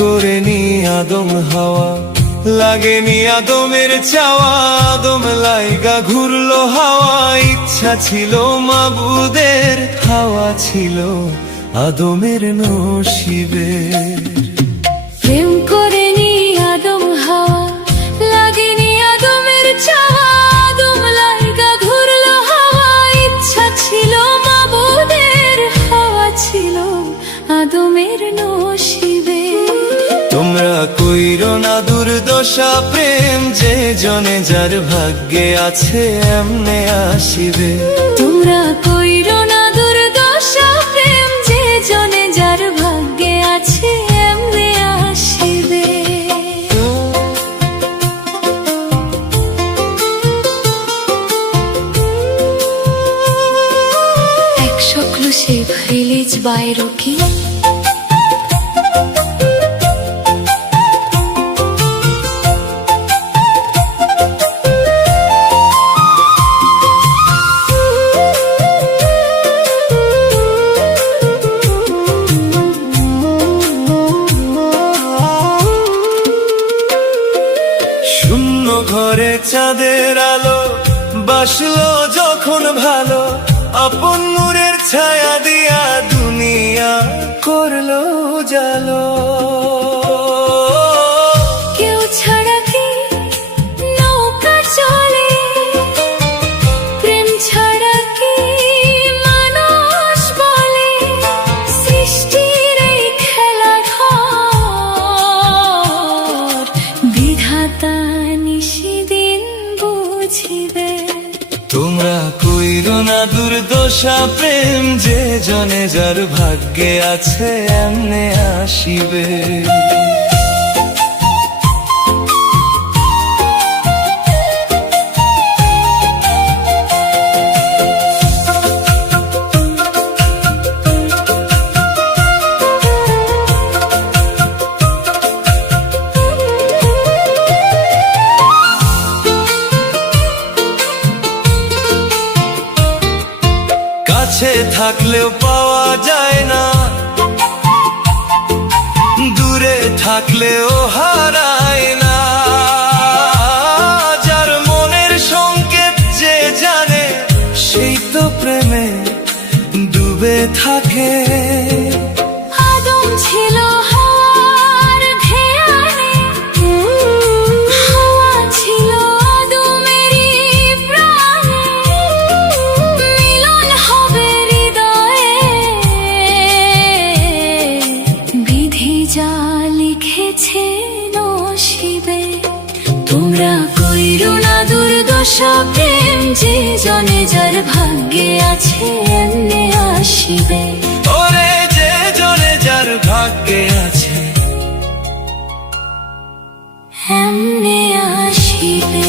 করেনি আদম হাওয়া, লাগেনি আদমের চাওয়া, আদম লাইগা ঘুরলো হাওয়া। ইচ্ছা ছিল মাবুদের, হাওয়া ছিল আদমের নসিবের। প্রেম করেনি আদম হাওয়া, লাগেনি আদমের চাওয়া, আদম লাইগা ঘুরলো হাওয়া। ইচ্ছা ছিল মাবুদের, হাওয়া ছিল আদমের নসিবের। তোমরা কইরো না দুর্দশা, প্রেম যে জনে যার ভাগ্যে আছে এমনে আসিবে। তোমরা কইরো না দুর্দশা, প্রেম যে জনে যার ভাগ্যে আছে এমনে আসিবে। Exclusive release by Rocky. শূন্য ঘরে চাঁদের আলো বাসলো যখন ভালো, আপন নূরের ছায়া দিয়া দুনিয়া করলো জালো। কেউ ছাড়া কি নৌকা চলে, প্রেম ছাড়া কি মানুষ বলে। সৃষ্টির এই খেলাঘর বিধাতা নিশিদিন বুঝিবে। তোমরা কইরো না দুর্দশা, প্রেম যে জনে যার ভাগ্যে আছে এমনে আসিবে। কাছে থাকলেও পাওয়া যায় না, দূরে থাকলেও হারায় না। যার মনের সংকেত যে জানে, সেই তো প্রেমে ডুবে থাকে। আদম ছিল হাওয়ার ধ্যানে, হাওয়া ছিল আদমেরই প্রাণে। মিলন হবে হৃদয়ে, বিধি যা লিখেছে নসিবে। তোমরা কইরো না দুর্দশা, প্রেম যে জনে যার ভাগ্যে আছে এমনে আসিবে। ওরে যে জনে যার ভাগ্যে আছে এমনে আসিবে।